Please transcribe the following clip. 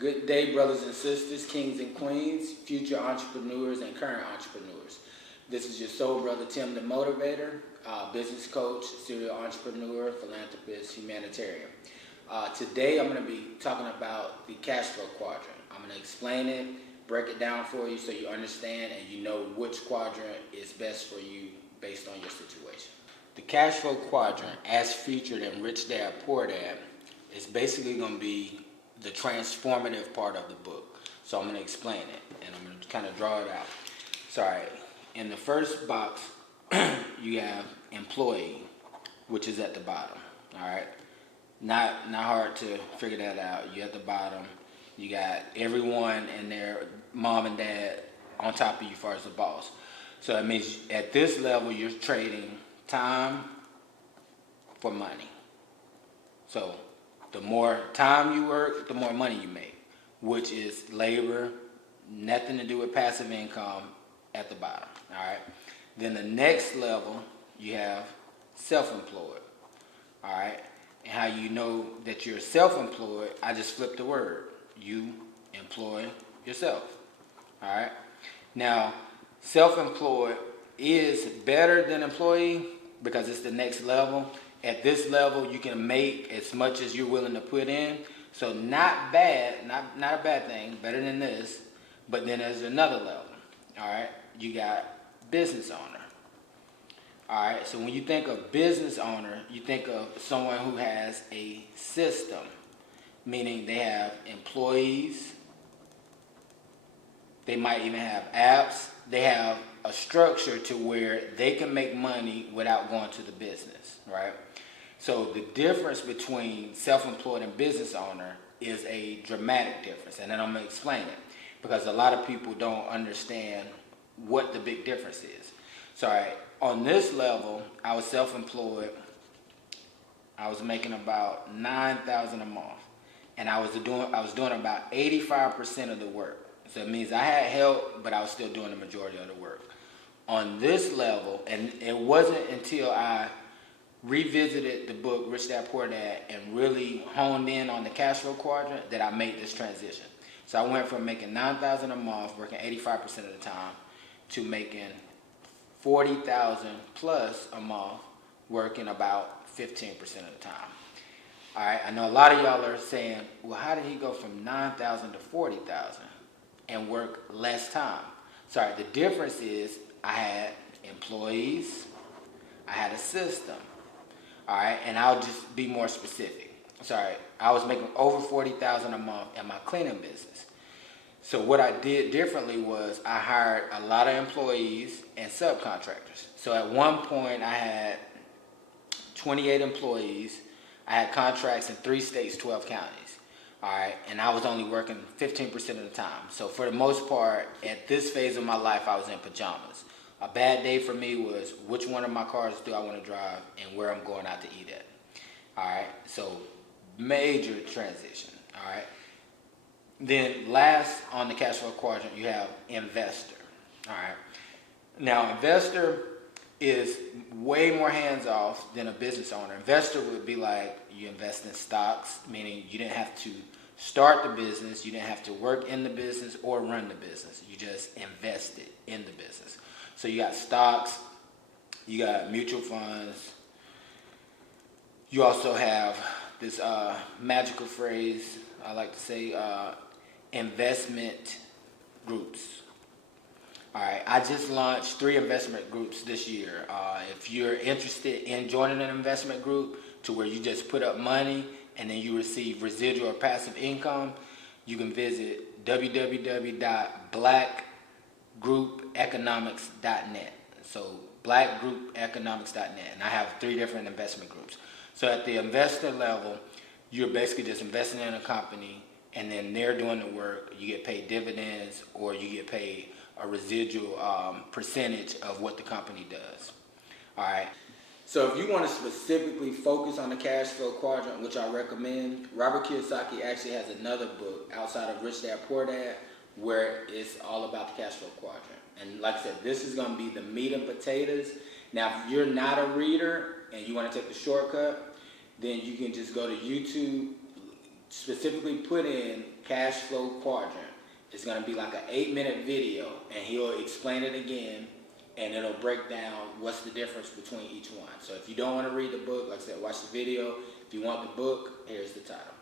Good day, brothers and sisters, kings and queens, future entrepreneurs and current entrepreneurs. This is your soul brother, Tim the Motivator, business coach, serial entrepreneur, philanthropist, humanitarian. Today I'm going to be talking about the CashFlow Quadrant. I'm going to explain it, break it down for you so you understand and you know which quadrant is best for you based on your situation. The CashFlow Quadrant, as featured in Rich Dad, Poor Dad, is basically going to be the transformative part of the book. So I'm going to explain it and I'm going to kind of draw it out. Sorry. In the first box, you have employee, which is at the bottom. All right. Not hard to figure that out. You at the bottom. You got everyone and their mom and dad on top of you as far as the boss. So that means at this level, you're trading time for money. So the more time you work, the more money you make, which is labor, nothing to do with passive income at the bottom, all right? Then the next level, you have self-employed, all right? And how you know that you're self-employed, I just flipped the word. You employ yourself, all right? Now, self-employed is better than employee because it's the next level. At this level, you can make as much as you're willing to put in. So not bad, not a bad thing, better than this. But then there's another level, all right? You got business owner, all right? So when you think of business owner, you think of someone who has a system, meaning they have employees. They might even have apps. They have a structure to where they can make money without going to the business, right? So the difference between self-employed and business owner is a dramatic difference. And then I'm going to explain it because a lot of people don't understand what the big difference is. So on this level, I was self-employed. I was making about $9,000 a month. And I was doing about 85% of the work. So it means I had help, but I was still doing the majority of the work. On this level, and it wasn't until I revisited the book Rich Dad Poor Dad and really honed in on the cash flow quadrant that I made this transition. So I went from making $9,000 a month, working 85% of the time, to making $40,000 plus a month, working about 15% of the time. All right, I know a lot of y'all are saying, well, how did he go from $9,000 to $40,000 and work less time? Sorry, the difference is I had employees, I had a system, all right, and I'll just be more specific. Sorry, I was making over $40,000 a month in my cleaning business. So what I did differently was I hired a lot of employees and subcontractors. So at one point I had 28 employees. I had contracts in 3 states, 12 counties. All right, and I was only working 15% of the time. So for the most part, at this phase of my life, I was in pajamas. A bad day for me was which one of my cars do I want to drive and where I'm going out to eat at. All right, so major transition. All right. Then last on the cash flow quadrant, you have investor. All right. Now, investor is way more hands-off than a business owner. Investor would be like you invest in stocks, meaning you didn't have to start the business, you didn't have to work in the business or run the business. You just invested in the business. So you got stocks, you got mutual funds. You also have this magical phrase, I like to say, investment groups. All right, I just launched 3 investment groups this year. If you're interested in joining an investment group to where you just put up money and then you receive residual or passive income, you can visit www.blackgroupeconomics.net. So blackgroupeconomics.net, and I have 3 different investment groups. So at the investor level, you're basically just investing in a company and then they're doing the work. You get paid dividends or you get paid a residual percentage of what the company does. All right. So if you want to specifically focus on the cash flow quadrant, which I recommend, Robert Kiyosaki actually has another book outside of Rich Dad Poor Dad where it's all about the cash flow quadrant. And like I said, this is going to be the meat and potatoes. Now, if you're not a reader and you want to take the shortcut, then you can just go to YouTube, specifically put in CashFlow Quadrant. It's going to be like an 8-minute video, and he'll explain it again, and it'll break down what's the difference between each one. So if you don't want to read the book, like I said, watch the video. If you want the book, here's the title.